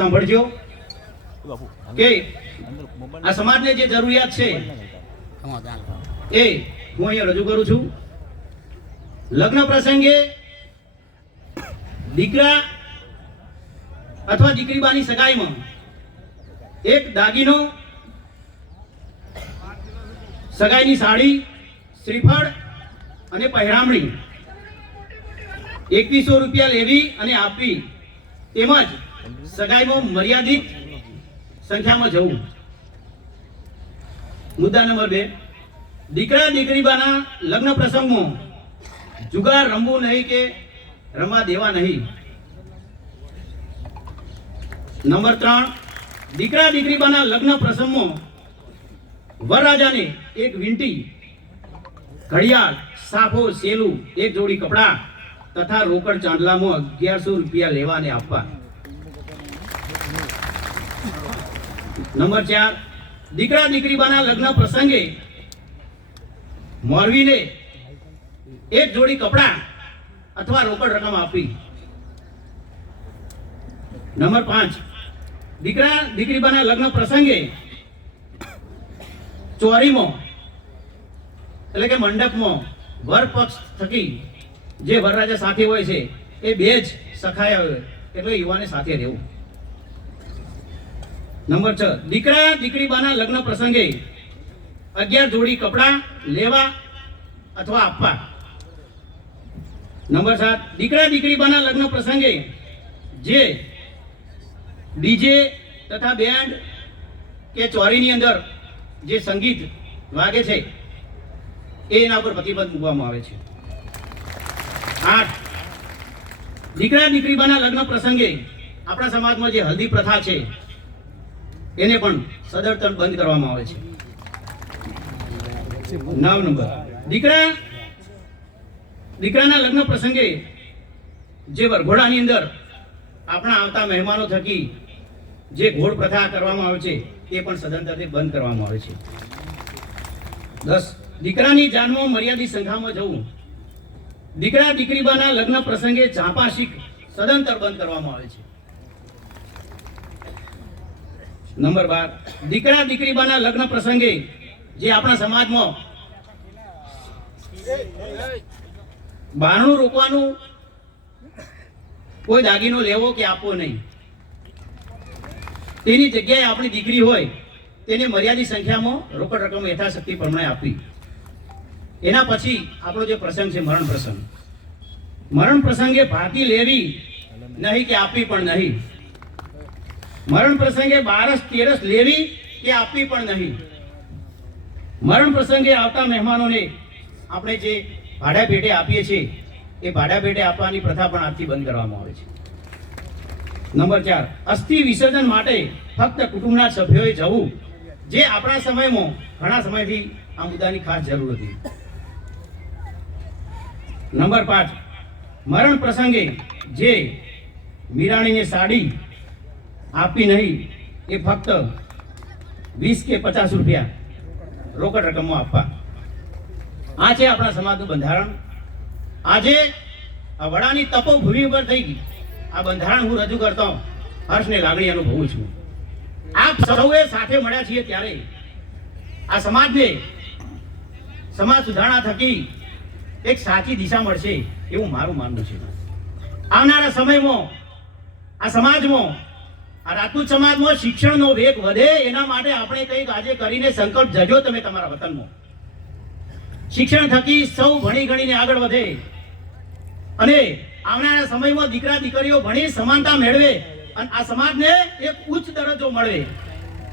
સાંભળજો. કે આ સમાજને જે જરૂરિયાત છે, એ હું અહીંયા રજૂ કરું છું. લગ્ન પ્રસંગે દીકરા અથવા દીકરીબાની સગાઈમાં એક દાગીનો, સગાઈની સાડી, શ્રીફળ અને પહેરામણી એકવીસો રૂપિયા લેવી અને આપવી તેમજ સગાઈમાં મર્યાદિત સંખ્યામાં જવું મુદ્દા નંબર બે. દીકરા દીકરીબાના લગ્ન પ્રસંગમાં જુગાર રમવું નહીં કે રમવા દેવા નહીં. નંબર ત્રણ. દીકરા દીકરીબાના લગ્ન પ્રસંગમાં વરરાજાને એક વીંટી ઘડિયાળ, સાફો, સેલું, એક જોડી કપડાં તથા રોકડ ચાંદલામાં અગિયારસો રૂપિયા લેવાને આપવા. નંબર ચાર, દીકરા દીકરીબાના લગ્ન પ્રસંગે મોરવીને એક જોડી કપડાં અથવા રોકડ રકમ આપવી. નંબર પાંચ, દીકરા દીકરીબાના લગ્ન પ્રસંગે ચોરીમાં, એટલે કે મંડપમાં વર પક્ષ થકી જે વરરાજા સાથે હોય છે, એ બે જ સખાયા હોય, એટલે યુવાને સાથે રહેવું. નંબર છ. દીકરા દીકરી બાના લગ્ન પ્રસંગે અગિયાર જોડી કપડાં લેવા અથવા આપવા. નંબર સાત. દીકરા દીકરી બાના લગ્ન પ્રસંગે જે ડીજે તથા બેન્ડ કે ચોરીની અંદર જે સંગીત વાગે છે, એ એના પર પ્રતિબંધ મૂકવામાં આવે છે. આઠ. દીકરા, દીકરીબાના લગ્ન પ્રસંગે આપણા સમાજમાં જે હલ્દી પ્રથા છે એને પણ સદર્તન બંધ કરવામાં આવે છે. નવ નંબર. દીકરા, દીકરાના લગ્ન પ્રસંગે જે વરઘોડાની અંદર આપણા આવતા મહેમાનો થકી જે ઘોડ પ્રથા કરવામાં આવે છે તે પણ સદંતરથી બંધ કરવામાં આવે છે. દસ, દીકરાની જાનમાં મર્યાદિત સંખ્યામાં જવું. દીકરા દીકરીબાના લગ્ન પ્રસંગે ઝાંપાશીક સદંતર બંધ કરવામાં આવે છે. નંબર બાર. દીકરા દીકરીબાના લગ્ન પ્રસંગે જે આપણા સમાજમાં બારણું રોકવાનું કોઈ દાગીનો લેવો કે આપવો નહીં. તેની જગ્યાએ આપણી દીકરી હોય, તેને મર્યાદિત સંખ્યામાં રોકડ રકમ યથાશક્તિ પ્રમાણે આપવી. એના પછી આપણો જે પ્રસંગ છે મરણ પ્રસંગ. મરણ પ્રસંગે ભાતી લેવી નહીં કે આપવી પણ નહીં. મરણ પ્રસંગે બારસ તેરસ લેવી કે આપવી પણ નહીં. મરણ પ્રસંગે આવતા મહેમાનોને આપણે જે ભાડા ભેટે આપીએ છીએ, એ ભાડા ભેટે આપવાની પ્રથા પણ આજથી બંધ કરવામાં આવે છે. નંબર ચાર, અસ્થિ વિસર્જન માટે ફક્ત કુટુંબના સભ્યોએ જવું, જે આપણા સમયમાં ઘણા સમયથી આ મુદ્દાની ખાસ જરૂર હતી. નંબર પાંચ, મરણ પ્રસંગે જે મીરાણીને સાડી આપી નહીં, એ ફક્ત વીસ કે પચાસ રૂપિયા રોકડ રકમમાં આપવા. આ છે આપણા સમાજનું બંધારણ. આજે આ વડાની તપોભૂમિ ઉપર થઈ ગઈ. આ બંધારણ હું રજૂ કરતો હર્ષને લાગણી અનુભવું છું. આપ સૌએ સાથે મળ્યા છીએ ત્યારે. આ સમાજને સમાજ સુધારણા થકી એક સાચી દિશા મળશે એવું મારું માનવું છે. આવનારા સમયમાં, આ સમાજમાં રાજપૂત સમાજમાં શિક્ષણનો વેગ વધે, એના માટે આપણે કંઈક આજે કરીને સંકલ્પ જજો તમે તમારા વતનમાં. શિક્ષણ થકી સૌ ભણી ગણીને આગળ વધે. અને આવનારા સમયમાં દીકરા, દીકરીઓ ભણી સમાનતા મેળવે અને આ સમાજને એક ઉચ્ચ દરજ્જો મળે.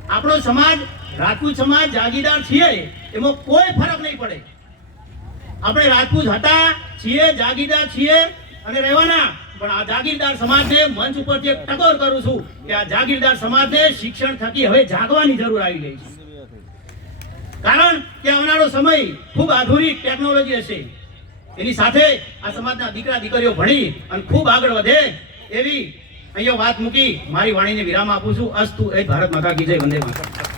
આપણો સમાજ, રાજપૂત સમાજ જાગીદાર છીએ, એમાં કોઈ ફરક નહીં પડે. આપણે રાજપૂત હતા, છીએ, જાગીદાર છીએ અને રહેવાના. પણ આ જાગીરદાર સમાજને મંચ ઉપરથી એક ટકોર કરું છું કે આ જાગીરદાર સમાજને શિક્ષણ થકી હવે જાગવાની જરૂર આવી ગઈ છે. કારણ કે આવનારો સમય ખૂબ આધુનિક ટેકનોલોજી હશે. એની સાથે આ સમાજના દીકરા દીકરીઓ ભણી અને ખૂબ આગળ વધે એવી અહીંયા વાત મૂકી મારી વાણીને વિરામ આપું છું. અસ્તુ એ ભારત માતા કી જય, વંદે માતરમ